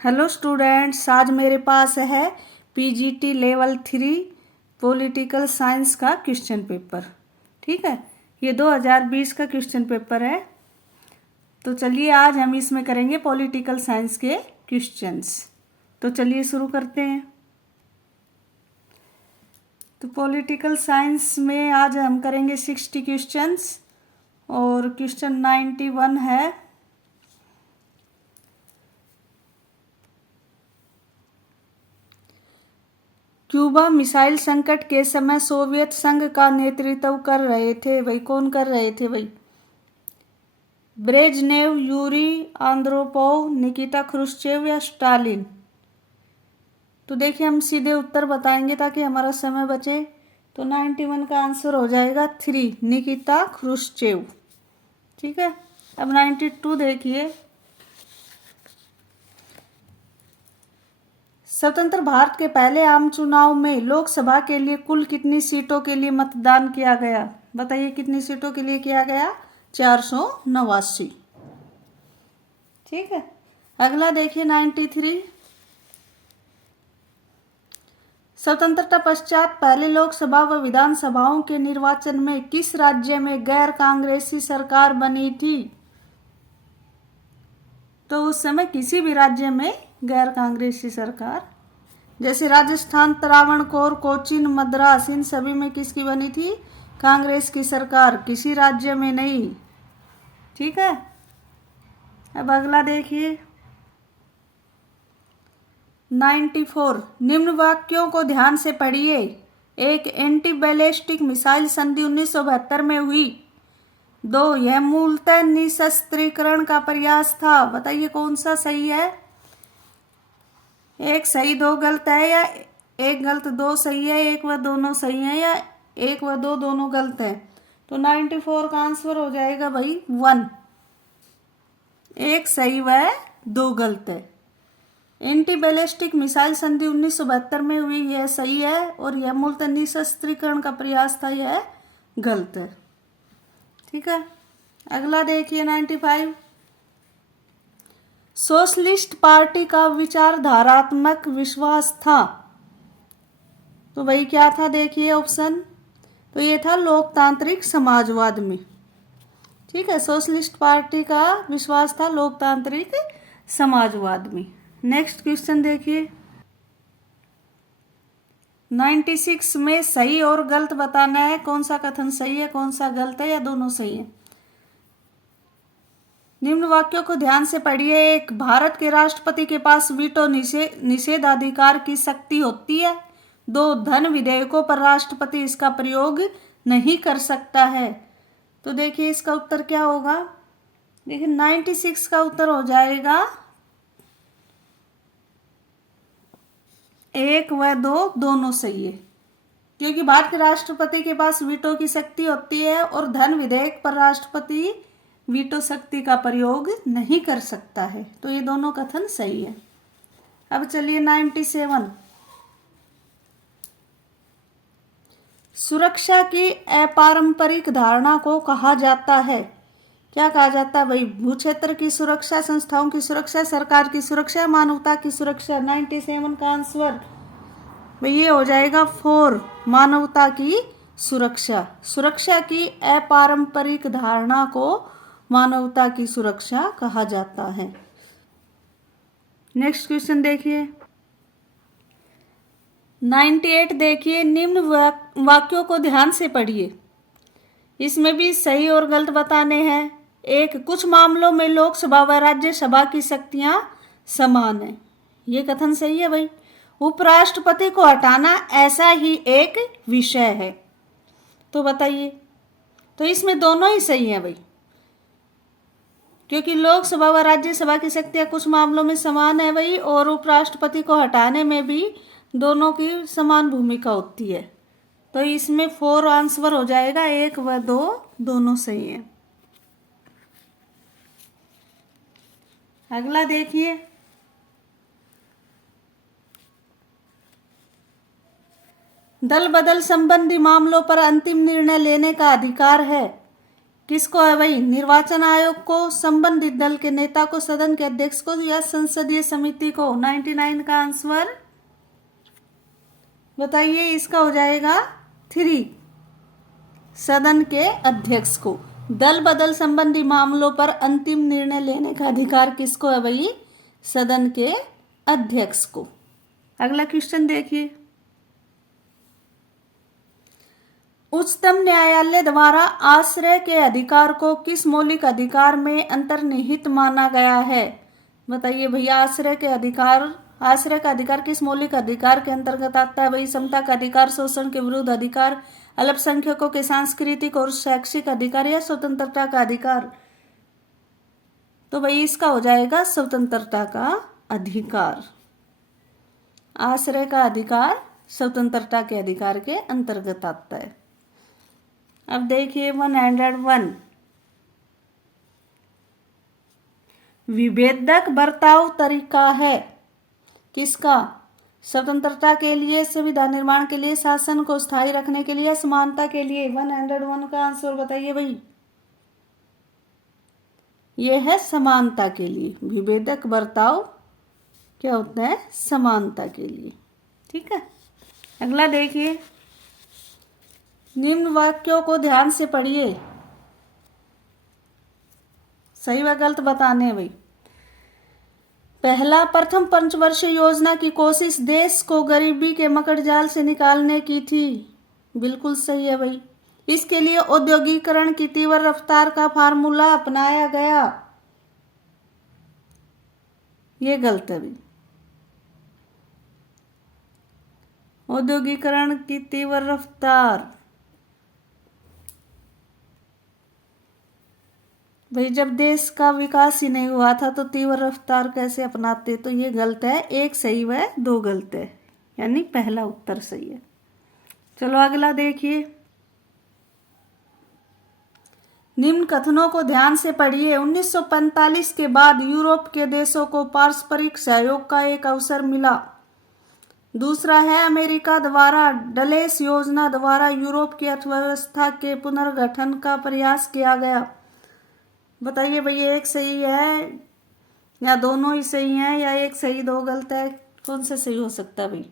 Hello students, आज मेरे पास है पीजीटी लेवल 3 पॉलिटिकल साइंस का क्वेश्चन पेपर। ठीक है, ये 2020 का क्वेश्चन पेपर है। तो चलिए आज हम इसमें करेंगे पॉलिटिकल साइंस के क्वेश्चंस। तो चलिए शुरू करते हैं। तो पॉलिटिकल साइंस में आज हम करेंगे 60 क्वेश्चंस और क्वेश्चन 91 है। क्यूबा मिसाइल संकट के समय सोवियत संघ का नेतृत्व कर रहे थे, वही कौन कर रहे थे? वही ब्रेजनेव, यूरी आंद्रोपोव, निकिता क्रुश्चेव या स्टालिन? तो देखिए हम सीधे उत्तर बताएंगे ताकि हमारा समय बचे। तो 91 का आंसर हो जाएगा 3, निकिता क्रुश्चेव। ठीक है, अब 92 देखिए। स्वतंत्र भारत के पहले आम चुनाव में लोकसभा के लिए कुल कितनी सीटों के लिए मतदान किया गया? बताइए कितनी सीटों के लिए किया गया? 489। ठीक है, अगला देखिए 93। स्वतंत्रता पश्चात पहले लोकसभा व विधानसभाओं के निर्वाचन में किस राज्य में गैर कांग्रेसी सरकार बनी थी? तो उस समय किसी भी राज्य में गैर कांग्रेसी सरकार, जैसे राजस्थान, त्रावणकोर, कोचीन, मद्रास, इन सभी में किसकी बनी थी? कांग्रेस की सरकार, किसी राज्य में नहीं। ठीक है, अब अगला देखिए 94। निम्न वाक्यों को ध्यान से पढ़िए। एक, एंटी बैलिस्टिक मिसाइल संधि 1972 में हुई। 2, यह मूलतः निशस्त्रीकरण का प्रयास था। बताइए कौन सा सही है? एक सही, दो गलत है, या एक गलत दो सही है, एक व दोनों सही है, या एक व दो दोनों गलत है? तो 94 का आंसर हो जाएगा भाई 1, एक सही व दो गलत है। एंटी बैलिस्टिक मिसाइल संधि 1972 में हुई, यह सही है, और यह मूलतः निशस्त्रीकरण का प्रयास था, यह गलत है। ठीक है, अगला देखिए 95। सोशलिस्ट पार्टी का विचारधारात्मक विश्वास था। तो भाई क्या था? देखिए ऑप्शन, तो ये था लोकतांत्रिक समाजवाद में। ठीक है, सोशलिस्ट पार्टी का विश्वास था लोकतांत्रिक समाजवाद में। नेक्स्ट क्वेश्चन देखिए 96 में सही और गलत बताना है। कौन सा कथन सही है, कौन सा गलत है, या दोनों सही है? निम्न वाक्यों को ध्यान से पढ़िए। एक, भारत के राष्ट्रपति के पास वीटो निषेधाधिकार की शक्ति होती है। 2, धन विधेयकों पर राष्ट्रपति इसका प्रयोग नहीं कर सकता है। तो देखिए इसका उत्तर क्या होगा? देखिए 96 का उत्तर हो जाएगा 1 व 2 दोनों सही है, क्योंकि भारत के राष्ट्रपति के पास वीटो की शक्ति होती है और धन विधेयक पर राष्ट्रपति वीटो शक्ति का प्रयोग नहीं कर सकता है। तो ये दोनों कथन सही है। अब चलिए 97। सुरक्षा की अपारंपरिक धारणा को कहा जाता है। क्या कहा जाता है भाई? भू क्षेत्र की सुरक्षा, संस्थाओं की सुरक्षा, सरकार की सुरक्षा, मानवता की सुरक्षा। 97 का आंसर भाई ये हो जाएगा 4, मानवता की सुरक्षा। सुरक्षा की अपारंपरिक धारणा को मानवता की सुरक्षा कहा जाता है। नेक्स्ट क्वेश्चन देखिए 98 देखिए। निम्न वाक्यों को ध्यान से पढ़िए, इसमें भी सही और गलत बताने हैं। एक, कुछ मामलों में लोकसभा व राज्यसभा की शक्तियां समान है। ये कथन सही है भाई। उपराष्ट्रपति को हटाना ऐसा ही एक विषय है। तो बताइए, तो इसमें दोनों ही सही है भाई, क्योंकि लोकसभा व राज्यसभा की शक्तियां कुछ मामलों में समान है भाई, और उपराष्ट्रपति को हटाने में भी दोनों की समान भूमिका होती है। तो इसमें 4 आंसर हो जाएगा, 1 व 2 दोनों सही है। अगला देखिए दल बदल संबंधी मामलों पर अंतिम निर्णय लेने का अधिकार है। किसको है भाई? निर्वाचन आयोग को, संबंधित दल के नेता को, सदन के अध्यक्ष को या संसदीय समिति को? 99 का आंसर बताइए। इसका हो जाएगा 3, सदन के अध्यक्ष को। दल बदल संबंधी मामलों पर अंतिम निर्णय लेने का अधिकार किसको है भाई? सदन के अध्यक्ष को। अगला क्वेश्चन देखिए। उच्चतम न्यायालय द्वारा आश्रय के अधिकार को किस मौलिक अधिकार में अंतर्निहित माना गया है? बताइए भैया। आश्रय का अधिकार किस मौलिक अधिकार के अंतर्गत आता है भाई? समता का अधिकार, शोषण के विरुद्ध अधिकार, अल्पसंख्यकों के सांस्कृतिक और शैक्षिक अधिकार या स्वतंत्रता का अधिकार? तो भाई इसका हो जाएगा स्वतंत्रता का अधिकार। आश्रय का अधिकार स्वतंत्रता के अधिकार के अंतर्गत आता है। अब देखिए 101। विभेदक बर्ताव तरीका है किसका? स्वतंत्रता के लिए, संविधान निर्माण के लिए, शासन को स्थायी रखने के लिए, समानता के लिए? 101 का आंसर बताइए भाई। यह है समानता के लिए। विभेदक बर्ताव क्या होता है? समानता के लिए। ठीक है। अगला देखिए। निम्न वाक्यों को ध्यान से पढ़िए, सही व गलत बताने हैं भाई। पहला, प्रथम पंचवर्षीय योजना की कोशिश देश को गरीबी के मकड़जाल से निकालने की थी। बिल्कुल सही है भाई। इसके लिए औद्योगिकरण की तीव्र रफ्तार का फार्मूला अपनाया गया। ये गलत है भाई। औद्योगिकरण की तीव्र रफ्तार, भाई जब देश का विकास ही नहीं हुआ था तो तीव्र रफ्तार कैसे अपनाते? तो ये गलत है। एक सही व 2 गलत है, यानी पहला उत्तर सही है। चलो अगला देखिए। निम्न कथनों को ध्यान से पढ़िए। 1945 के बाद यूरोप के देशों को पारस्परिक सहयोग का एक अवसर मिला। दूसरा है, अमेरिका द्वारा डलेस योजना द्वारा यूरोप की अर्थव्यवस्था के पुनर्गठन का प्रयास किया गया। बताइए भैया, एक सही है या दोनों ही सही हैं या एक सही 2 गलत है? कौन सा सही हो सकता है भाई?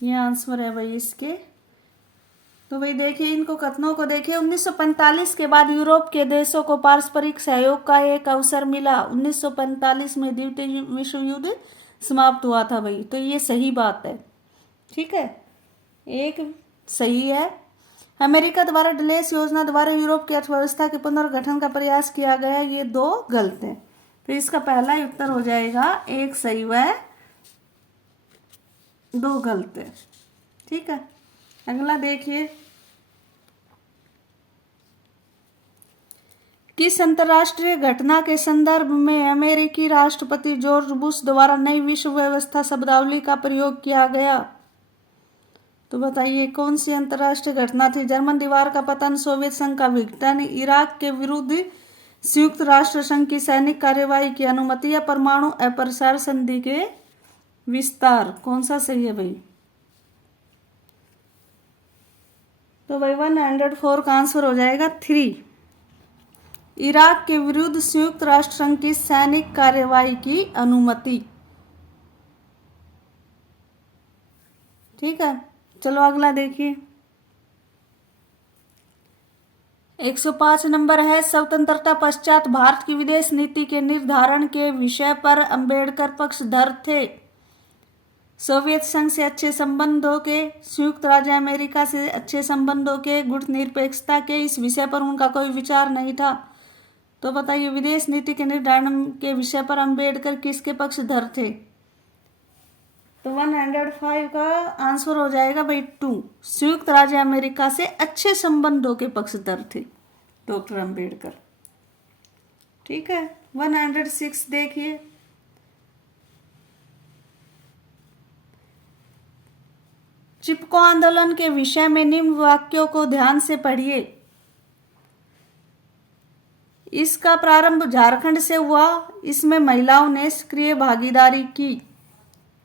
ये आंसर है भाई इसके। तो भाई देखिए, इनको कथनों को देखिए। 1945 के बाद यूरोप के देशों को पारस्परिक सहयोग का एक अवसर मिला। 1945 में द्वितीय विश्व युद्ध समाप्त हुआ था भाई, तो ये सही बात है। ठीक है, एक सही है। अमेरिका द्वारा डलेस योजना द्वारा यूरोप की अर्थव्यवस्था के पुनर्गठन का प्रयास किया गया, ये 2 गलत हैं। तो इसका पहला ही उत्तर हो जाएगा, एक सही व 2 गलत है। ठीक है, अगला देखिए। किस अंतर्राष्ट्रीय घटना के संदर्भ में अमेरिकी राष्ट्रपति जॉर्ज बुश द्वारा नई विश्व व्यवस्था शब्दावली का प्रयोग किया गया? तो बताइए कौन सी अंतर्राष्ट्रीय घटना थी? जर्मन दीवार का पतन, सोवियत संघ का विघटन, इराक के विरुद्ध संयुक्त राष्ट्र संघ की सैनिक कार्यवाही की अनुमति या परमाणु अप्रसार संधि के विस्तार? कौन सा सही है भाई? तो भाई 104 का आंसर हो जाएगा 3, इराक के विरुद्ध संयुक्त राष्ट्र संघ की सैनिक कार्यवाही की अनुमति। ठीक है, चलो अगला देखिए। 105 नंबर है, स्वतंत्रता पश्चात भारत की विदेश नीति के निर्धारण के विषय पर अंबेडकर पक्षधर थे। सोवियत संघ से अच्छे संबंधों के, संयुक्त राज्य अमेरिका से अच्छे संबंधों के, गुटनिरपेक्षता के, इस विषय पर उनका कोई विचार नहीं था। तो बताइए विदेश नीति के निर्धारण के विषय पर अंबेडकर किसके पक्षधर थे? तो 105 का आंसर हो जाएगा भाई 2, संयुक्त राज्य अमेरिका से अच्छे संबंधों के पक्षधर थे डॉक्टर अंबेडकर। ठीक है, 106 देखिए। चिपको आंदोलन के विषय में निम्न वाक्यों को ध्यान से पढ़िए। इसका प्रारंभ झारखंड से हुआ, इसमें महिलाओं ने सक्रिय भागीदारी की।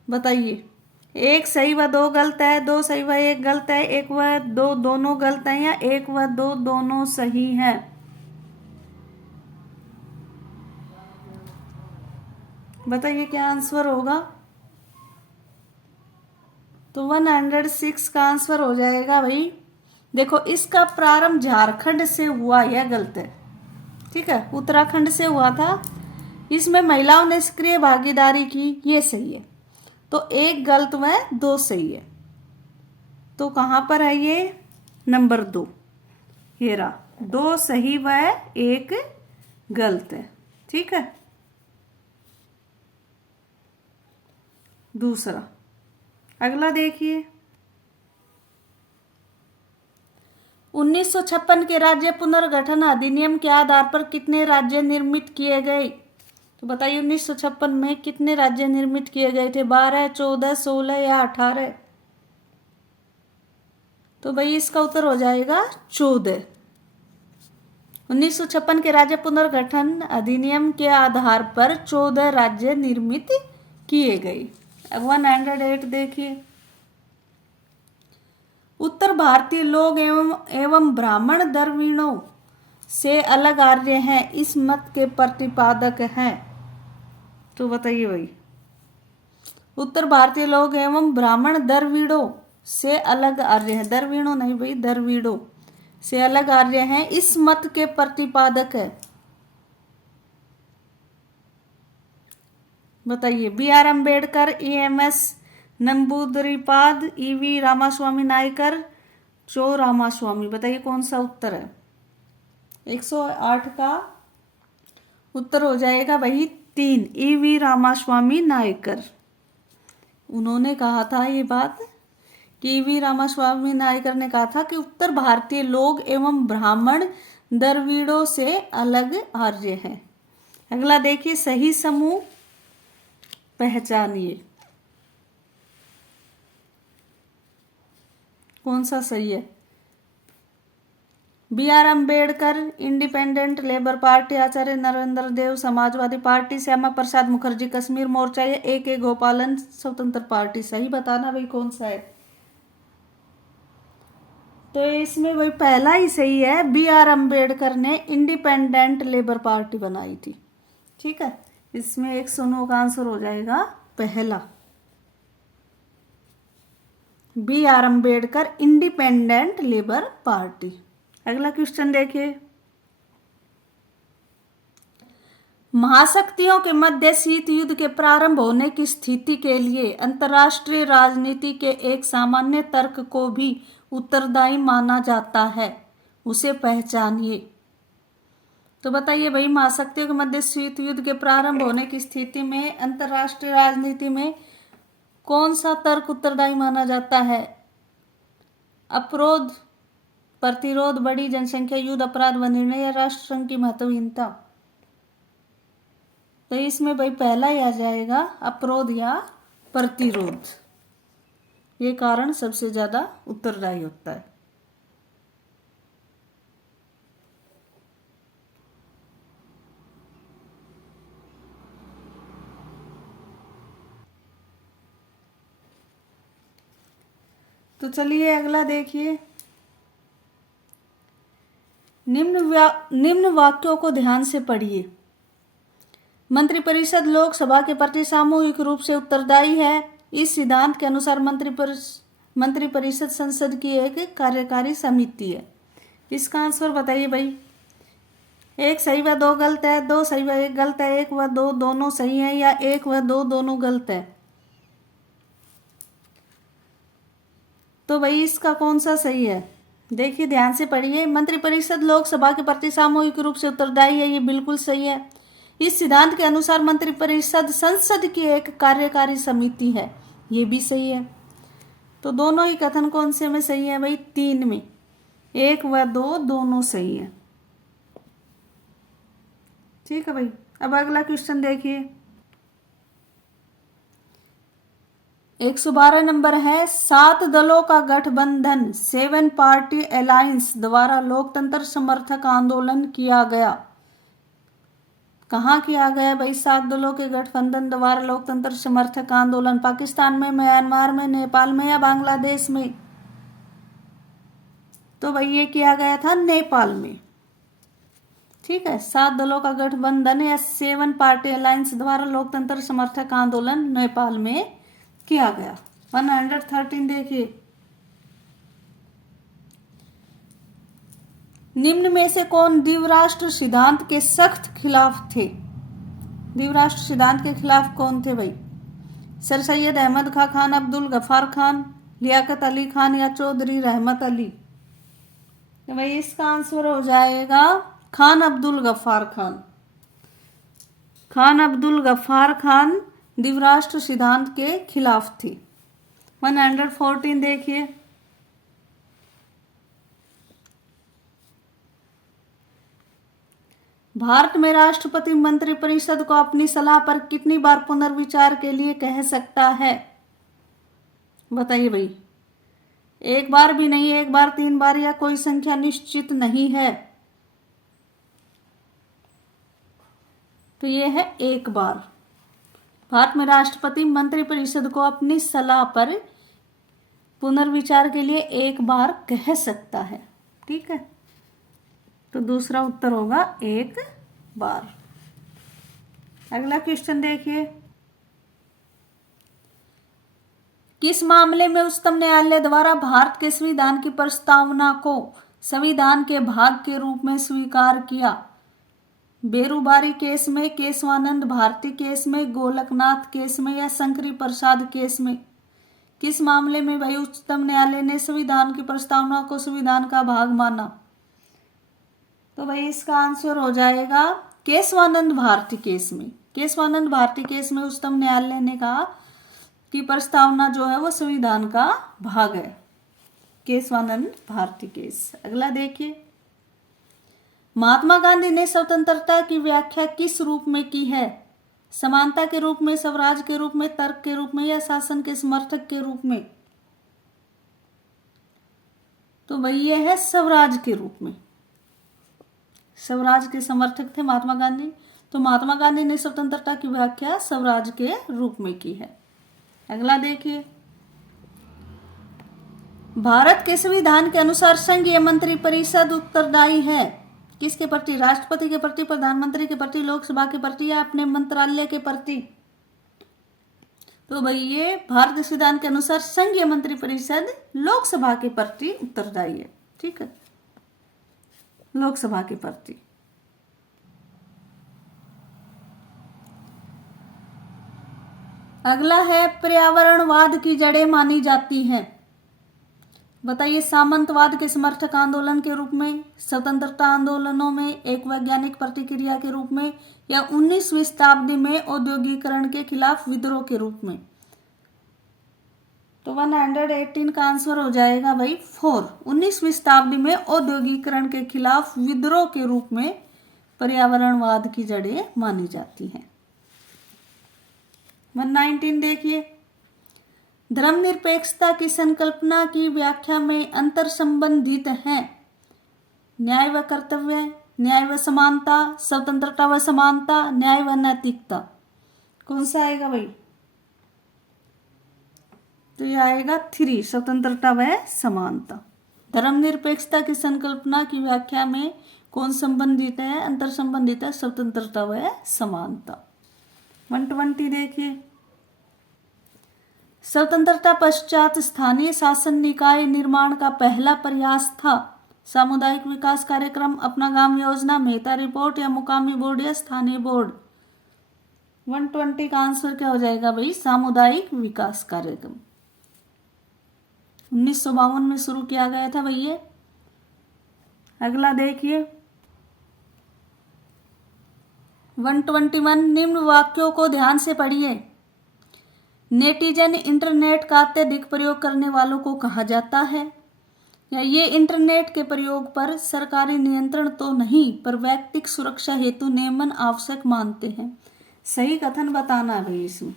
बताइए एक सही व दो गलत है, दो सही व एक गलत है, एक व दो दोनों गलत है, या एक व दो दोनों सही है? बताइए क्या आंसर होगा। तो 106 का आंसर हो जाएगा भाई। देखो, इसका प्रारंभ झारखंड से हुआ, यह गलत है। ठीक है, उत्तराखंड से हुआ था। इसमें महिलाओं ने सक्रिय भागीदारी की, ये सही है। तो एक गलत व दो सही है। तो कहां पर है ये? नंबर 2। ये रहा, 2 सही व एक गलत है। ठीक है। दूसरा, अगला देखिए। 1956 के राज्य पुनर्गठन अधिनियम के आधार पर कितने राज्य निर्मित किए गए? तो बताइए 1956 में कितने राज्य निर्मित किए गए थे? 12, 14, 16 या 18? तो भाई इसका उत्तर हो जाएगा 14। 1956 के राज्य पुनर्गठन अधिनियम के आधार पर 14 राज्य निर्मित किए गए। अब 108 देखिए। उत्तर भारतीय लोग एवं ब्राह्मण द्रविड़ों से अलग आर्य हैं, इस मत के प्रतिपादक हैं। तो बताइए भाई, उत्तर भारतीय लोग एवं ब्राह्मण द्रविड़ों से अलग आर्य हैं, द्रविड़ों नहीं भाई, द्रविड़ों से अलग आर्य हैं, इस मत के प्रतिपादक है। बताइए, B.R. Ambedkar, EMS Namboodiripad, EV Ramaswamy Naikar, चो रामास्वामी। बताइए कौन सा उत्तर है? 108 का उत्तर हो जाएगा वही 3, EV रामास्वामी नायकर। उन्होंने कहा था ये बात कि EV रामास्वामी नायकर ने कहा था कि उत्तर भारतीय लोग एवं ब्राह्मण द्रविड़ों से अलग आर्य हैं। अगला देखिए, सही समूह पहचानिए। कौन सा सही है? B.R. Ambedkar, Independent Labour Party, Acharya Narendra Dev Samajwadi Party, Shyama Prasad Mukherjee Kashmir मोर्चा, या A.K. गोपालन स्वतंत्र पार्टी। सही बताना भाई कौन सा है। तो इसमें वही पहला ही सही है, B.R. अम्बेडकर ने इंडिपेंडेंट लेबर पार्टी बनाई थी। ठीक है, इसमें 109 का आंसर हो जाएगा पहला, B.R. Ambedkar Independent Labour party. अगला क्वेश्चन देखिए। महाशक्तियों के मध्य शीत युद्ध के प्रारंभ होने की स्थिति के लिए अंतर्राष्ट्रीय राजनीति के एक सामान्य तर्क को भी उत्तरदायी माना जाता है, उसे पहचानिए। तो बताइए भाई, महाशक्तियों के मध्य शीत युद्ध के प्रारंभ होने की स्थिति में अंतर्राष्ट्रीय राजनीति में कौन सा तर्क उत्तरदायी माना जाता है? अपरोध, प्रतिरोध, बड़ी जनसंख्या, युद्ध अपराध व निर्णय, या राष्ट्र संघ की महत्वहीनता? तो इसमें भाई पहला ही आ जाएगा, अपरोध या प्रतिरोध। ये कारण सबसे ज्यादा उत्तरदायी होता है। तो चलिए अगला देखिए। निम्न वाक्यों को ध्यान से पढ़िए। मंत्रिपरिषद लोकसभा के प्रति सामूहिक रूप से उत्तरदायी है। इस सिद्धांत के अनुसार मंत्रिपरिषद संसद की एक कार्यकारी समिति है। इसका आंसर बताइए भाई। एक सही व दो गलत है, दो सही व एक गलत है, एक व दो दोनों सही है, या एक व दो दोनों गलत है? तो भाई इसका कौन सा सही है? देखिए ध्यान से पढ़िए। मंत्रिपरिषद लोकसभा के प्रति सामूहिक रूप से उत्तरदायी है, ये बिल्कुल सही है। इस सिद्धांत के अनुसार मंत्रिपरिषद संसद की एक कार्यकारी समिति है, ये भी सही है। तो दोनों ही कथन कौन से में सही है भाई? 3 में, 1 व 2 दोनों सही है। ठीक है भाई। अब अगला क्वेश्चन देखिए। 112 नंबर है, 7 दलों का गठबंधन 7 पार्टी अलायंस द्वारा लोकतंत्र समर्थक आंदोलन किया गया। कहाँ किया गया भाई? 7 दलों के गठबंधन द्वारा लोकतंत्र समर्थक आंदोलन पाकिस्तान में, म्यांमार में, नेपाल में या बांग्लादेश में? तो भाई ये किया गया था नेपाल में। ठीक है, 7 दलों का गठबंधन या 7 पार्टी अलायंस द्वारा लोकतंत्र समर्थक आंदोलन नेपाल में किया गया। 113 देखिए, निम्न में से कौन द्विराष्ट्र सिद्धांत के सख्त खिलाफ थे? द्विराष्ट्र सिद्धांत के खिलाफ कौन थे भाई? सर सैयद अहमद खान, अब्दुल गफ्फार खान, लियाकत अली खान या चौधरी रहमत अली? तो भाई इसका आंसर हो जाएगा खान अब्दुल गफ्फार खान। खान अब्दुल गफ्फार खान द्विराष्ट्र सिद्धांत के खिलाफ थे। 114 देखिए, भारत में राष्ट्रपति मंत्रिपरिषद को अपनी सलाह पर कितनी बार पुनर्विचार के लिए कह सकता है? बताइए भाई। 1 बार भी नहीं, 1 बार, 3 बार या कोई संख्या निश्चित नहीं है। तो ये है 1 बार। भारत में राष्ट्रपति मंत्रिपरिषद को अपनी सलाह पर पुनर्विचार के लिए 1 बार कह सकता है। ठीक है, तो दूसरा उत्तर होगा 1 बार। अगला क्वेश्चन देखिए, किस मामले में उच्चतम न्यायालय द्वारा भारत के संविधान की प्रस्तावना को संविधान के भाग के रूप में स्वीकार किया? बेरुबारी केस में, केशवानंद भारती केस में, गोलकनाथ केस में या शंकरी प्रसाद केस में? किस मामले में भाई उच्चतम न्यायालय ने संविधान की प्रस्तावना को संविधान का भाग माना? तो भाई इसका आंसर हो जाएगा केशवानंद भारती केस में। केशवानंद भारती केस में उच्चतम न्यायालय ने कहा कि प्रस्तावना जो है वो संविधान का भाग है। केशवानंद भारती केस। अगला देखिए, महात्मा गांधी ने स्वतंत्रता की व्याख्या किस रूप में की है? समानता के रूप में, स्वराज के रूप में, तर्क के रूप में या शासन के समर्थक के रूप में? तो भाई ये है स्वराज के रूप में। स्वराज के समर्थक थे महात्मा गांधी, तो महात्मा गांधी ने स्वतंत्रता की व्याख्या स्वराज के रूप में की है। अगला देखिए, भारत के संविधान के अनुसार संघीय मंत्रिपरिषद उत्तरदायी है किसके प्रति? राष्ट्रपति के प्रति, प्रधानमंत्री के प्रति, लोकसभा के प्रति या अपने मंत्रालय के प्रति? तो भाई ये भारत के संविधान के अनुसार संघीय मंत्रिपरिषद लोकसभा के प्रति उत्तरदायी है। ठीक है, लोकसभा के प्रति। अगला है, पर्यावरणवाद की जड़ें मानी जाती हैं। बताइए, सामंतवाद के समर्थक आंदोलन के रूप में, स्वतंत्रता आंदोलनों में, एक वैज्ञानिक प्रतिक्रिया के रूप में या 19वीं शताब्दी में औद्योगिकरण के खिलाफ विद्रोह के रूप में? तो 118 का आंसर हो जाएगा भाई 4। 19वीं शताब्दी में औद्योगिकरण के खिलाफ विद्रोह के रूप में पर्यावरणवाद की जड़ें मानी जाती हैं। 119 देखिए, धर्मनिरपेक्षता की संकल्पना की व्याख्या में अंतर संबंधित हैं? न्याय व कर्तव्य, न्याय व समानता, स्वतंत्रता व समानता, न्याय व नैतिकता? कौन सा आएगा भाई? तो ये आएगा 3, स्वतंत्रता व समानता। धर्मनिरपेक्षता की संकल्पना की व्याख्या में कौन संबंधित है? अंतर संबंधित है स्वतंत्रता व समानता। 120 देखिए, स्वतंत्रता पश्चात स्थानीय शासन निकाय निर्माण का पहला प्रयास था? सामुदायिक विकास कार्यक्रम, अपना गांव योजना, मेहता रिपोर्ट या मुकामी बोर्ड या स्थानीय बोर्ड? 120 का आंसर क्या हो जाएगा भाई? सामुदायिक विकास कार्यक्रम। 1952 में शुरू किया गया था भाई ये। अगला देखिए, 121 निम्न वाक्यों को ध्यान से पढ़िए। नेटिजन इंटरनेट का अत्यधिक प्रयोग करने वालों को कहा जाता है, या ये इंटरनेट के प्रयोग पर सरकारी नियंत्रण तो नहीं पर व्यक्तिगत सुरक्षा हेतु नियमन आवश्यक मानते हैं? सही कथन बताना है भाई इसमें।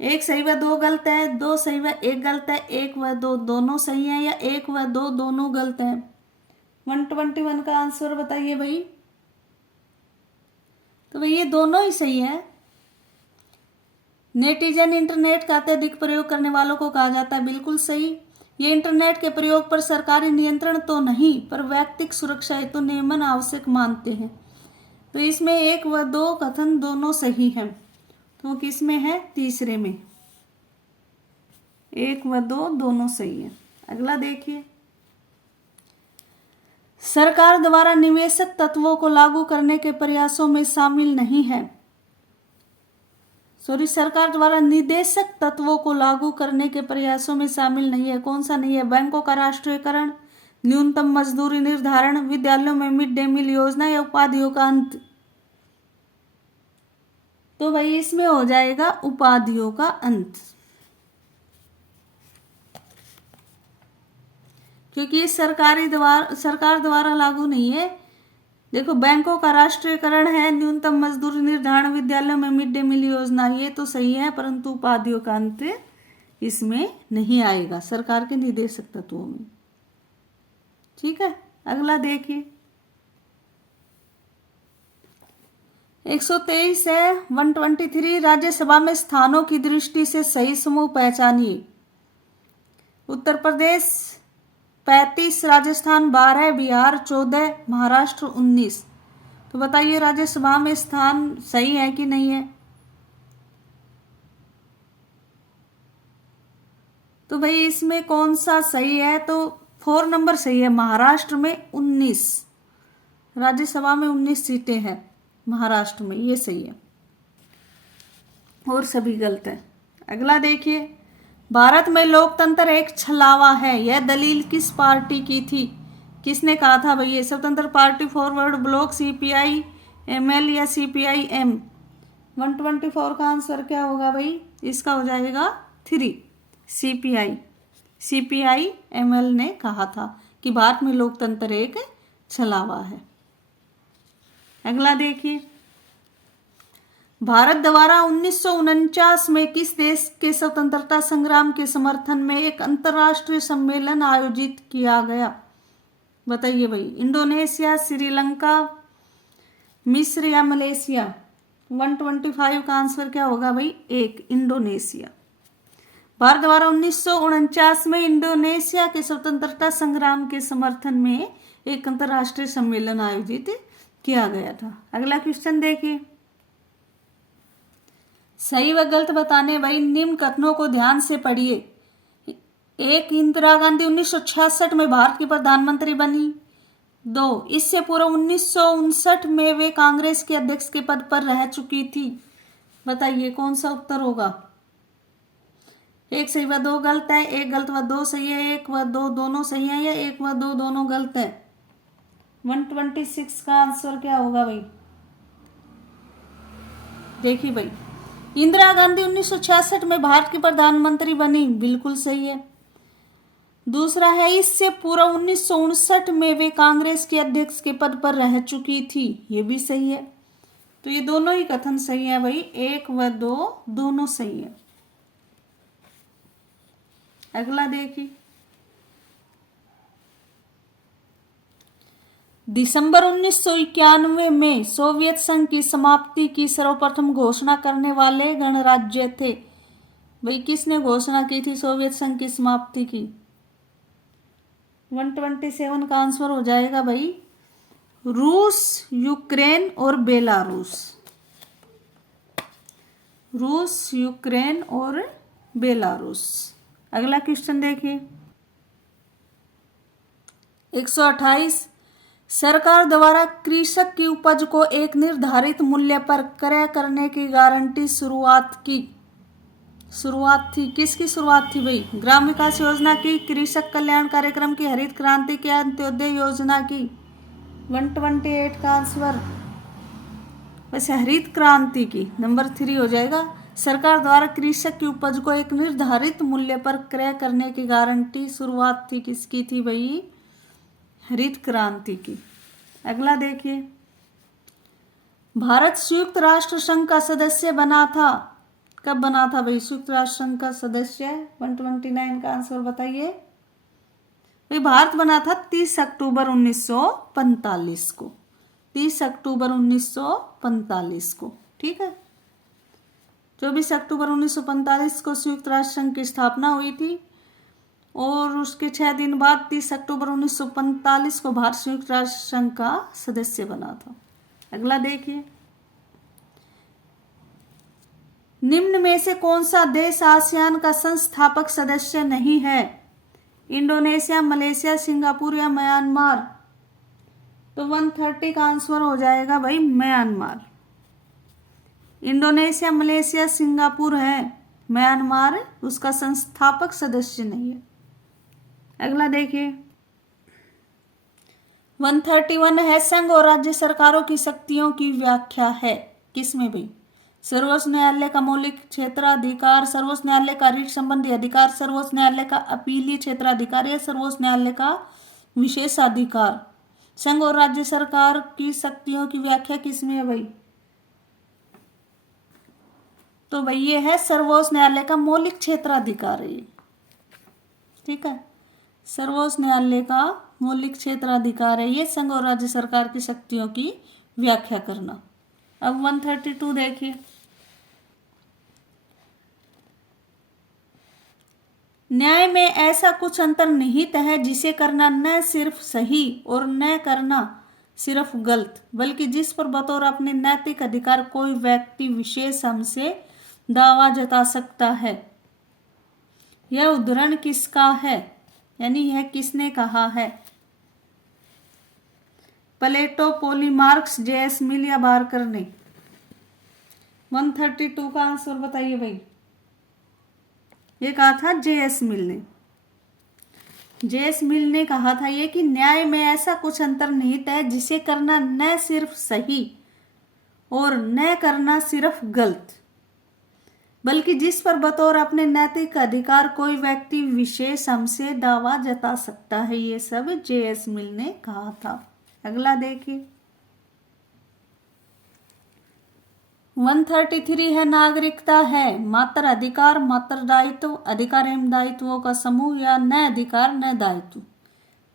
1 सही व 2 गलत है, 2 सही व 1 गलत है, 1 व 2 दोनों सही है या 1 व 2 दोनों गलत है? 121 का आंसर बताइए भाई। भाई ये दोनों ही सही है। नेटिजन इंटरनेट का अत्यधिक प्रयोग करने वालों को कहा जाता है, बिल्कुल सही। ये इंटरनेट के प्रयोग पर सरकारी नियंत्रण तो नहीं पर व्यक्तिगत सुरक्षा हेतु नियमन आवश्यक मानते हैं। तो इसमें 1 व 2 कथन दोनों सही हैं। तो किस में है? तीसरे में। 1 व 2 दोनों सही है। अगला देखिए, सरकार द्वारा निवेशक तत्वों को लागू करने के प्रयासों में शामिल नहीं है। सरकार द्वारा निदेशक तत्वों को लागू करने के प्रयासों में शामिल नहीं है। कौन सा नहीं है? बैंकों का राष्ट्रीयकरण, न्यूनतम मजदूरी निर्धारण, विद्यालयों में मिड डे मील योजना या उपाधियों का अंत। तो भाई इसमें हो जाएगा उपाधियों का अंत, क्योंकि सरकार द्वारा लागू नहीं है। देखो, बैंकों का राष्ट्रीयकरण है, न्यूनतम मजदूरी निर्धारण, विद्यालयों में मिड डे मील योजना, ये तो सही है, परंतु उपाधियों का अंत इसमें नहीं आएगा सरकार के निदेशक तत्वों में। ठीक है, अगला देखिए, 123 है 123, राज्यसभा में स्थानों की दृष्टि से सही समूह पहचानिए। उत्तर प्रदेश 35, राजस्थान 12, बिहार 14, महाराष्ट्र 19। तो बताइए राज्यसभा में स्थान सही है कि नहीं है? तो भाई इसमें कौन सा सही है? तो 4 नंबर सही है, महाराष्ट्र में 19, राज्यसभा में 19 सीटें हैं महाराष्ट्र में, ये सही है, और सभी गलत है। अगला देखिए, भारत में लोकतंत्र एक छलावा है, यह दलील किस पार्टी की थी? किसने कहा था भाई? ये स्वतंत्र party, forward block, CPI ML या सीपीआई एम। 124 का आंसर क्या होगा भाई? इसका हो जाएगा 3, सीपीआई एमएल ने कहा था कि भारत में लोकतंत्र एक छलावा है। अगला देखिए, भारत द्वारा 1949 में किस देश के स्वतंत्रता संग्राम के समर्थन में एक अंतर्राष्ट्रीय सम्मेलन आयोजित किया गया? बताइए भाई, इंडोनेशिया, श्रीलंका, मिस्र या मलेशिया? 125 का आंसर क्या होगा भाई? 1, इंडोनेशिया। भारत द्वारा 1949 में इंडोनेशिया के स्वतंत्रता संग्राम के समर्थन में एक अंतर्राष्ट्रीय सम्मेलन आयोजित किया गया था। अगला क्वेश्चन देखिए, सही व गलत बताने भाई निम्न कथनों को ध्यान से पढ़िए। 1, इंदिरा गांधी 1966 में भारत की प्रधानमंत्री बनी। 2, इससे पूर्व 1959 में वे कांग्रेस के अध्यक्ष के पद पर रह चुकी थी। बताइए कौन सा उत्तर होगा? 1 सही व 2 गलत है, 1 गलत व 2 सही है, 1 व 2 दोनों सही है, या 1 व 2 दोनों गलत है? 126 का आंसर क्या होगा भाई? देखिए भाई, इंदिरा गांधी 1966 में भारत की प्रधानमंत्री बनी, बिल्कुल सही है। दूसरा है, इससे पूर्व 1959 में वे कांग्रेस के अध्यक्ष के पद पर रह चुकी थी, ये भी सही है। तो ये दोनों ही कथन सही है भाई, 1 व 2 दोनों सही है। अगला देखिए, दिसंबर 1991 में सोवियत संघ की समाप्ति की सर्वप्रथम घोषणा करने वाले गणराज्य थे। भाई किसने घोषणा की थी सोवियत संघ की समाप्ति की? 127 का आंसर हो जाएगा भाई रूस, यूक्रेन और बेलारूस। रूस, यूक्रेन और बेलारूस। अगला क्वेश्चन देखिए, 128, सरकार द्वारा कृषक की उपज को एक निर्धारित मूल्य पर क्रय करने की गारंटी शुरुआत थी। किसकी शुरुआत थी भाई? ग्राम विकास योजना की, कृषक कल्याण कार्यक्रम की, हरित क्रांति की, अंत्योदय योजना की? 128 का आंसर वैसे हरित क्रांति की, नंबर 3 हो जाएगा। सरकार द्वारा कृषक की उपज को एक निर्धारित मूल्य पर क्रय करने की गारंटी शुरुआत थी किसकी थी भाई? हरित क्रांति की। अगला देखिए, भारत संयुक्त राष्ट्र संघ का सदस्य बना था, कब बना था भाई संयुक्त राष्ट्र संघ का सदस्य? 129 का आंसर बताइए भाई। भारत बना था 30 अक्टूबर 1945 को। 30 अक्टूबर 1945 को। ठीक है, 24 अक्टूबर 1945 को संयुक्त राष्ट्र संघ की स्थापना हुई थी और उसके 6 दिन बाद 30 अक्टूबर 1945 को भारत संयुक्त राष्ट्र संघ का सदस्य बना था। अगला देखिए, निम्न में से कौन सा देश आसियान का संस्थापक सदस्य नहीं है? इंडोनेशिया, मलेशिया, सिंगापुर या म्यांमार? तो 130 का आंसर हो जाएगा भाई म्यांमार। इंडोनेशिया, मलेशिया, सिंगापुर है, म्यांमार उसका संस्थापक सदस्य नहीं है। अगला देखिए, 131 है संघ और राज्य सरकारों की शक्तियों की व्याख्या है। किसमें भाई? सर्वोच्च न्यायालय का मौलिक क्षेत्राधिकार, सर्वोच्च न्यायालय का रीट संबंधी अधिकार, सर्वोच्च न्यायालय का अपीलीय क्षेत्राधिकार या सर्वोच्च न्यायालय का विशेषाधिकार। संघ और राज्य सरकार की शक्तियों की व्याख्या किसमें है भाई? तो भाई ये है सर्वोच्च न्यायालय का मौलिक क्षेत्राधिकार है ये। ठीक है, सर्वोच्च न्यायालय का मौलिक क्षेत्राधिकार है ये, संघ और राज्य सरकार की शक्तियों की व्याख्या करना। अब 132 देखिए, न्याय में ऐसा कुछ अंतर्निहित है जिसे करना न सिर्फ सही और न करना सिर्फ गलत, बल्कि जिस पर बतौर अपने नैतिक अधिकार कोई व्यक्ति विशेष हमसे दावा जता सकता है। यह उद्धरण किसका है? यानी यह किसने कहा है? प्लेटो, पॉलीमार्क्स, जे.एस. मिल या बारकर ने? 132 का आंसर बताइए भाई। ये कहा था जे.एस. मिल ने। जे.एस. मिल ने कहा था ये कि न्याय में ऐसा कुछ अंतर्निहित है जिसे करना न सिर्फ सही और न करना सिर्फ गलत, बल्कि जिस पर बतौर अपने नैतिक अधिकार कोई व्यक्ति विशेष हमसे दावा जता सकता है। ये सब जे.एस. मिल ने कहा था। अगला देखिए, 133 है नागरिकता है मात्र अधिकार, मात्र दायित्व, अधिकार एवं दायित्वों का समूह या न अधिकार न दायित्व?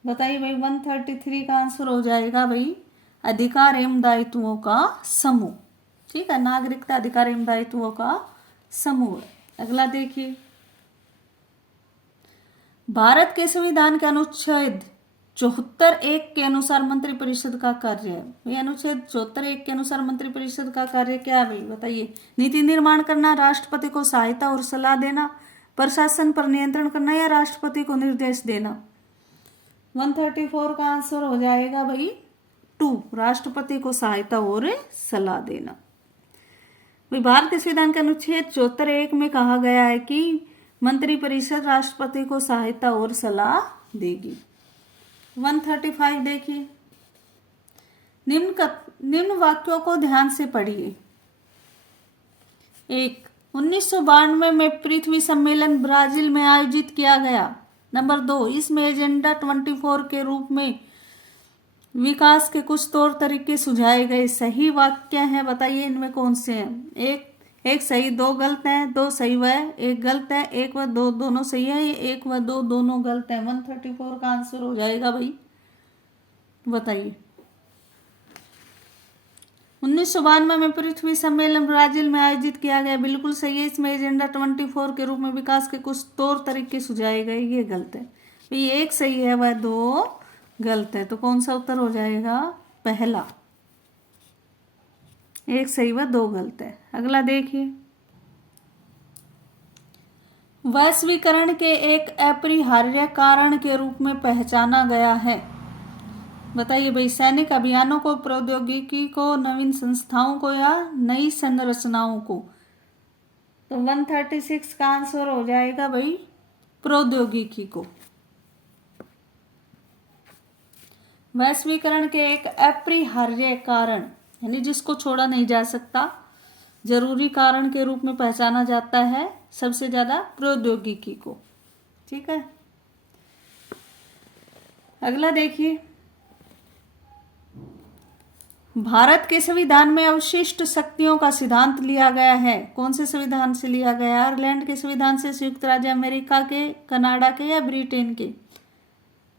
बताइए भाई, 133 का आंसर हो जाएगा भाई अधिकार एवं दायित्वों का समूह। ठीक है, नागरिकता अधिकार एवं दायित्वों का समूह। अगला देखिए, भारत के संविधान के अनुच्छेद 74(1) के अनुसार मंत्रिपरिषद का कार्य है। ये अनुच्छेद 74(1) के अनुसार मंत्रिपरिषद का कार्य क्या है भाई? बताइए। नीति निर्माण करना, राष्ट्रपति को सहायता और सलाह देना, प्रशासन पर नियंत्रण करना या राष्ट्रपति को निर्देश देना? 134 का आंसर हो जाएगा भाई 2, राष्ट्रपति को सहायता और सलाह देना। भाई भारत के संविधान के अनुच्छेद 74(1) में कहा गया है कि मंत्रिपरिषद राष्ट्रपति को सहायता और सलाह देगी। 135 देखिए, निम्न वाक्यों को ध्यान से पढ़िए। 1. 1992 में पृथ्वी सम्मेलन ब्राजील में आयोजित किया गया। नंबर 2, इसमें एजेंडा 24 के रूप में विकास के कुछ तौर तरीके सुझाए गए। सही वाक्य हैं, बताइए इनमें कौन से हैं? एक सही, 2 गलत हैं, 2 सही व 1 गलत है, 1 व 2 दोनों सही है, 1 व 2 दोनों गलत है। 134 का आंसर हो जाएगा भाई, बताइए। 1992 में पृथ्वी सम्मेलन ब्राजील में आयोजित किया गया, बिल्कुल सही है। इसमें एजेंडा 24 के रूप में विकास के कुछ तौर तरीके सुझाए गए, ये गलत है भाई। 1 सही है वह 2 गलत है, तो कौन सा उत्तर हो जाएगा? पहला। 1 सही व 2 गलत है। अगला देखिए, वैश्वीकरण के एक अपरिहार्य कारण के रूप में पहचाना गया है। बताइए भाई, सैनिक अभियानों को, प्रौद्योगिकी को, नवीन संस्थाओं को या नई संरचनाओं को? तो 136 का आंसर हो जाएगा भाई प्रौद्योगिकी को। वैश्वीकरण के एक अपरिहार्य कारण यानी जिसको छोड़ा नहीं जा सकता, जरूरी कारण के रूप में पहचाना जाता है सबसे ज्यादा प्रौद्योगिकी को। ठीक है, अगला देखिए, भारत के संविधान में अवशिष्ट शक्तियों का सिद्धांत लिया गया है। कौन से संविधान से लिया गया है? आयरलैंड के संविधान से, संयुक्त राज्य अमेरिका के, कनाडा के या ब्रिटेन के?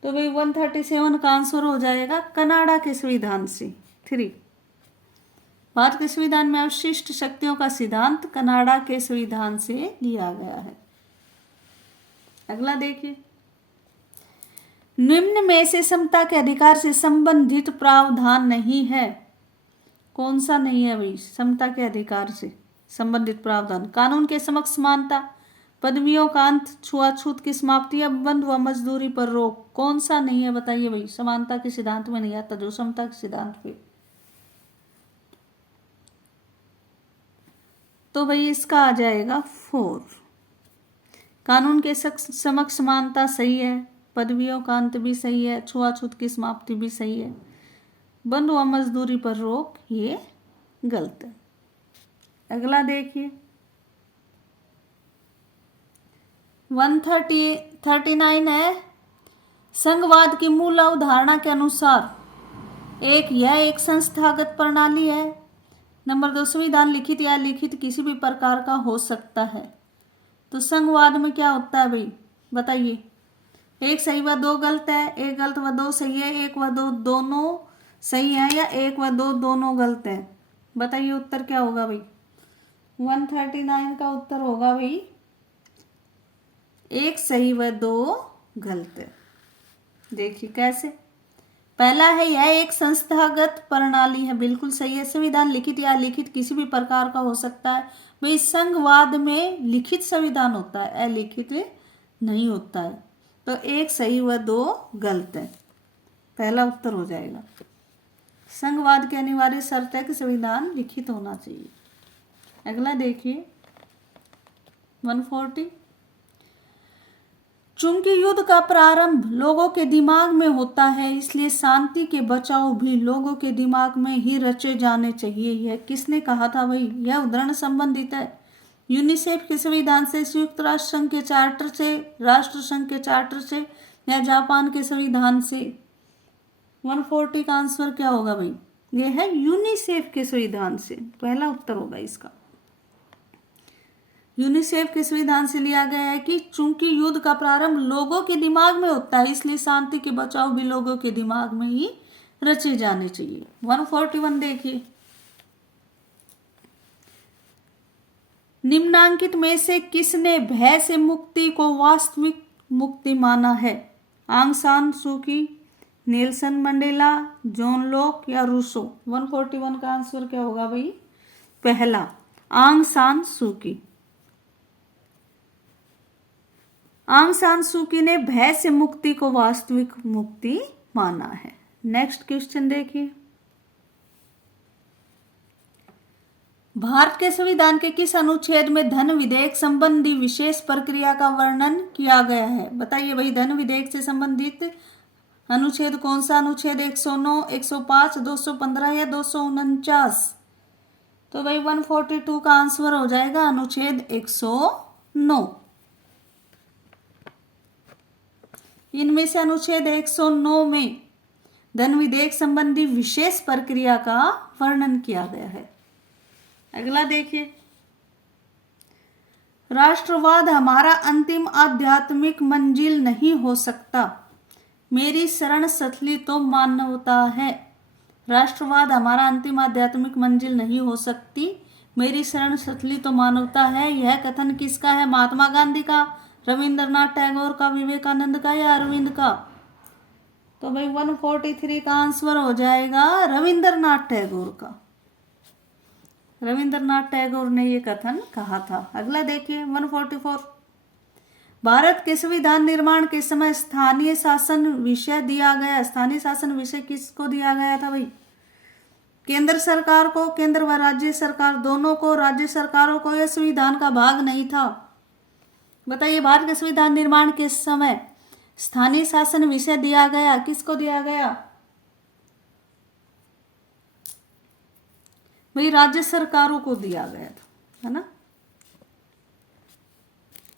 तो भाई 137 का आंसर हो जाएगा कनाडा के संविधान से। 3। भारत के संविधान में अवशिष्ट शक्तियों का सिद्धांत कनाडा के संविधान से लिया गया है। अगला देखिए, निम्न में से समता के अधिकार से संबंधित प्रावधान नहीं है। कौन सा नहीं है भाई? समता के अधिकार से संबंधित प्रावधान। कानून के समक्ष समानता, पदवियों का अंत, छुआछूत की समाप्ति या बंद व मजदूरी पर रोक। कौन सा नहीं है बताइए भाई? समानता के सिद्धांत में नहीं आता जो समता के सिद्धांत पे। तो भाई इसका आ जाएगा 4। कानून के समक्ष समानता सही है, पदवियों का अंत भी सही है, छुआछूत की समाप्ति भी सही है, बंद व मजदूरी पर रोक ये गलत है। अगला देखिए 139 है, संघवाद की मूल अवधारणा के अनुसार यह एक संस्थागत प्रणाली है। नंबर 2, संविधान लिखित या लिखित किसी भी प्रकार का हो सकता है। तो संघवाद में क्या होता है भाई बताइए? 1 सही व 2 गलत है, 1 गलत व 2 सही है, 1 व 2 दोनों सही है, या 1 व 2 दोनों गलत है? बताइए उत्तर क्या होगा भाई? 139 का उत्तर होगा भाई 1 सही व 2 गलत है। देखिए कैसे। पहला है यह एक संस्थागत प्रणाली है, बिल्कुल सही है। संविधान लिखित या लिखित किसी भी प्रकार का हो सकता है। भाई संघवाद में लिखित संविधान होता है, अलिखित नहीं होता है। तो 1 सही व 2 गलत है, पहला उत्तर हो जाएगा। संघवाद की अनिवार्य शर्त है कि संविधान लिखित होना चाहिए। अगला देखिए 140, चूंकि युद्ध का प्रारंभ लोगों के दिमाग में होता है, इसलिए शांति के बचाव भी लोगों के दिमाग में ही रचे जाने चाहिए। यह किसने कहा था भाई? यह उद्धरण संबंधित है यूनिसेफ के संविधान से, संयुक्त राष्ट्र संघ के चार्टर से, राष्ट्र संघ के चार्टर से, या जापान के संविधान से? 140 का आंसर क्या होगा भाई? यह है यूनिसेफ के संविधान से, पहला उत्तर होगा इसका। यूनिसेफ के संविधान से लिया गया है कि चूंकि युद्ध का प्रारंभ लोगों के दिमाग में होता है, इसलिए शांति के बचाव भी लोगों के दिमाग में ही रचे जाने चाहिए। 141 देखिए, निम्नांकित में से किसने भय से मुक्ति को वास्तविक मुक्ति माना है? आंग सान सूकी, नेल्सन मंडेला, जॉन लॉक या रूसो? 141 का आंसर क्या होगा भाई? पहला, आंग सान सूकी। आंग सान सूकी ने भय से मुक्ति को वास्तविक मुक्ति माना है। नेक्स्ट क्वेश्चन देखिए, भारत के संविधान के किस अनुच्छेद में धन विधेयक संबंधी विशेष प्रक्रिया का वर्णन किया गया है? बताइए भाई, धन विधेयक से संबंधित अनुच्छेद कौन सा? अनुच्छेद 109, 105, 215 या 249? तो भाई 142 का आंसर हो जाएगा अनुच्छेद 109। इनमें से अनुच्छेद 109 में धन विधेयक संबंधी विशेष प्रक्रिया का वर्णन किया गया है। अगला देखिए, राष्ट्रवाद हमारा अंतिम आध्यात्मिक मंजिल नहीं हो सकता, मेरी शरण सथली तो मानवता है। राष्ट्रवाद हमारा अंतिम आध्यात्मिक मंजिल नहीं हो सकती, मेरी शरण सथली तो मानवता है। यह कथन किसका है? महात्मा गांधी का, रविंद्रनाथ टैगोर का, विवेकानंद का या अरविंद का? तो भाई 143 का आंसर हो जाएगा रविंद्रनाथ टैगोर का। रविंद्रनाथ टैगोर ने ये कथन कहा था। अगला देखिए 144, भारत के संविधान निर्माण के समय स्थानीय शासन विषय दिया गया। स्थानीय शासन विषय किसको दिया गया था भाई? केंद्र सरकार को, केंद्र व राज्य सरकार दोनों को, राज्य सरकारों को। यह संविधान का भाग नहीं था। बताइए, भारत के संविधान निर्माण के समय स्थानीय शासन विषय दिया गया, किसको दिया गया भाई? राज्य सरकारों को दिया गया था, है ना?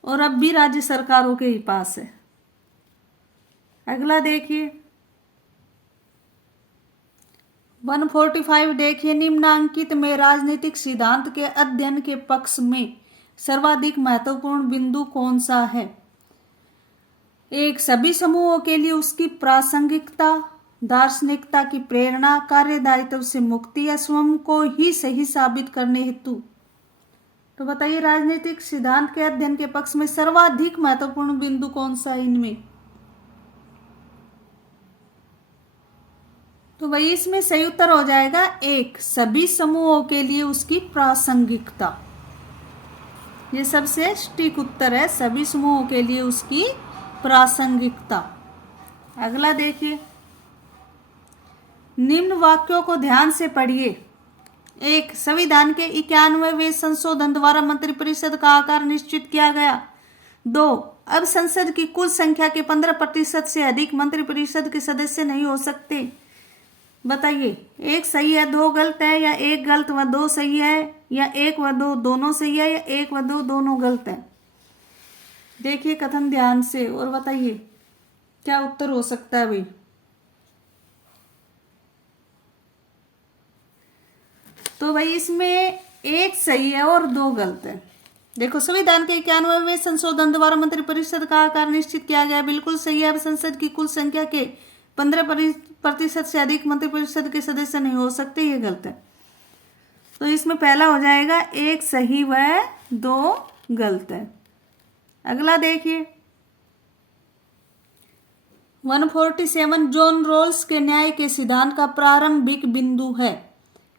और अब भी राज्य सरकारों के ही पास है। अगला देखिए 145 देखिए, निम्नांकित में राजनीतिक सिद्धांत के अध्ययन के पक्ष में सर्वाधिक महत्वपूर्ण बिंदु कौन सा है? 1, सभी समूहों के लिए उसकी प्रासंगिकता, दार्शनिकता की प्रेरणा, कार्य दायित्व से मुक्ति या स्वयं को ही सही साबित करने हेतु। तो बताइए राजनीतिक सिद्धांत के अध्ययन के पक्ष में सर्वाधिक महत्वपूर्ण बिंदु कौन सा है इनमें? तो वही इसमें सही उत्तर हो जाएगा एक, सभी समूहों के लिए उसकी प्रासंगिकता। ये सबसे सटीक उत्तर है, सभी समूहों के लिए उसकी प्रासंगिकता। अगला देखिए, निम्न वाक्यों को ध्यान से पढ़िए। एक, संविधान के 91वें संशोधन द्वारा मंत्रिपरिषद का आकार निश्चित किया गया। 2, अब संसद की कुल संख्या के 15% से अधिक मंत्रिपरिषद के सदस्य नहीं हो सकते। बताइए, एक सही है, दो गलत है, या एक गलत व दो सही है, या एक व दो दोनों सही है, या एक व दो दोनों गलत है? देखिए कथन ध्यान से और बताइए क्या उत्तर हो सकता है भाई। तो भाई इसमें एक सही है और दो गलत है। देखो, संविधान के 91वें संशोधन द्वारा मंत्रिपरिषद का आकार निश्चित किया गया, बिल्कुल सही है। अब संसद की कुल संख्या के 15% से अधिक मंत्रिपरिषद के सदस्य नहीं हो सकते, ये गलत है। तो इसमें पहला हो जाएगा एक सही व दो गलत है। अगला देखिए, 147 जॉन रॉल्स के न्याय के सिद्धांत का प्रारंभिक बिंदु है।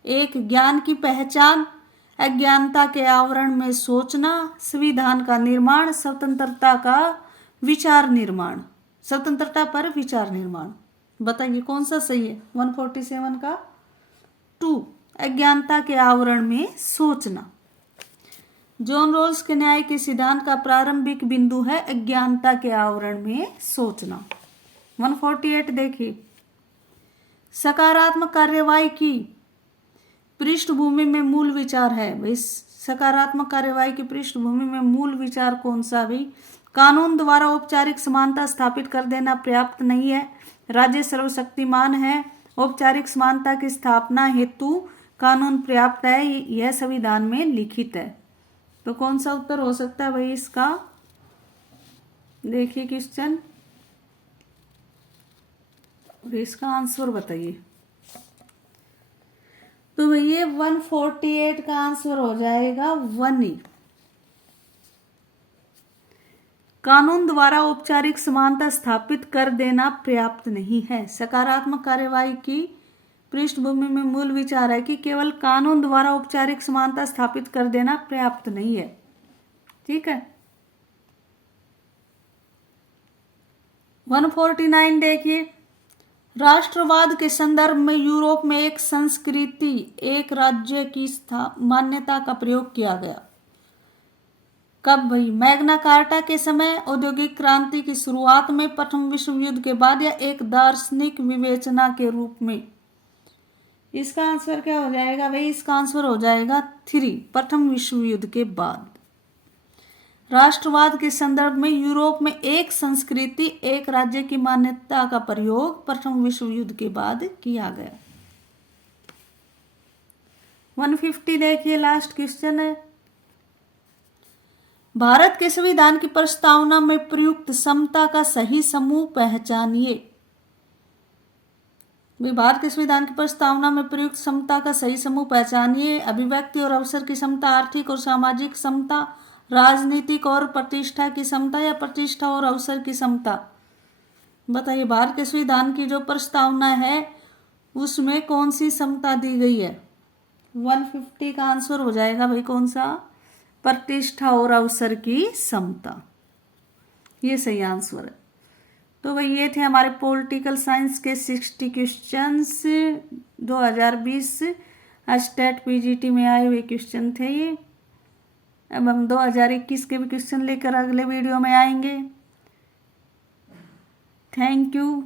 एक, ज्ञान की पहचान, अज्ञानता के आवरण में सोचना, संविधान का निर्माण, स्वतंत्रता का विचार निर्माण, स्वतंत्रता पर विचार निर्माण। बताइए कौन सा सही है 147 का? 2, अज्ञानता के आवरण में सोचना। जॉन रॉल्स के न्याय के सिद्धांत का प्रारंभिक बिंदु है अज्ञानता के आवरण में सोचना। 148 देखिए, सकारात्मक कार्यवाही की पृष्ठभूमि में मूल विचार है। भाई सकारात्मक कार्यवाही की पृष्ठभूमि में मूल विचार कौन सा? भाई कानून द्वारा औपचारिक समानता स्थापित कर देना पर्याप्त नहीं है, राज्य सर्वशक्तिमान है, औपचारिक समानता की स्थापना हेतु कानून पर्याप्त है, यह संविधान में लिखित है। तो कौन सा उत्तर हो सकता है भाई इसका? देखिए क्वेश्चन और इसका आंसर बताइए। तो भैया 148 का आंसर हो जाएगा 1। कानून द्वारा औपचारिक समानता स्थापित कर देना पर्याप्त नहीं है। सकारात्मक कार्यवाही की पृष्ठभूमि में मूल विचार है कि केवल कानून द्वारा औपचारिक समानता स्थापित कर देना पर्याप्त नहीं है। ठीक है। 149 देखिए, राष्ट्रवाद के संदर्भ में यूरोप में एक संस्कृति, एक राज्य की मान्यता का प्रयोग किया गया। कब भाई? मैग्ना कार्टा के समय, औद्योगिक क्रांति की शुरुआत में, प्रथम विश्व युद्ध के बाद, या एक दार्शनिक विवेचना के रूप में? इसका आंसर क्या हो जाएगा भाई? इसका आंसर हो जाएगा 3, प्रथम विश्व युद्ध के बाद। राष्ट्रवाद के संदर्भ में यूरोप में एक संस्कृति, एक राज्य की मान्यता का प्रयोग प्रथम विश्व युद्ध के बाद किया गया। 150 देखिए, लास्ट क्वेश्चन है। भारत के संविधान की प्रस्तावना में प्रयुक्त समता का सही समूह पहचानिए। भारत के संविधान की प्रस्तावना में प्रयुक्त समता का सही समूह पहचानिए। अभिव्यक्ति और अवसर की समता, आर्थिक और सामाजिक समता, राजनीतिक और प्रतिष्ठा की समता, या प्रतिष्ठा और अवसर की समता? बताइए, भारत के संविधान की जो प्रस्तावना है उसमें कौन सी समता दी गई है? 150 का आंसर हो जाएगा भाई कौन सा? प्रतिष्ठा और अवसर की समता। ये सही आंसर है। तो भाई ये थे हमारे पॉलिटिकल साइंस के 60 क्वेश्चंस 2020 स्टेट पीजीटी में आए हुए क्वेश्चन थे ये। अब हम 2021 के भी क्वेश्चन लेकर अगले वीडियो में आएंगे। Thank you.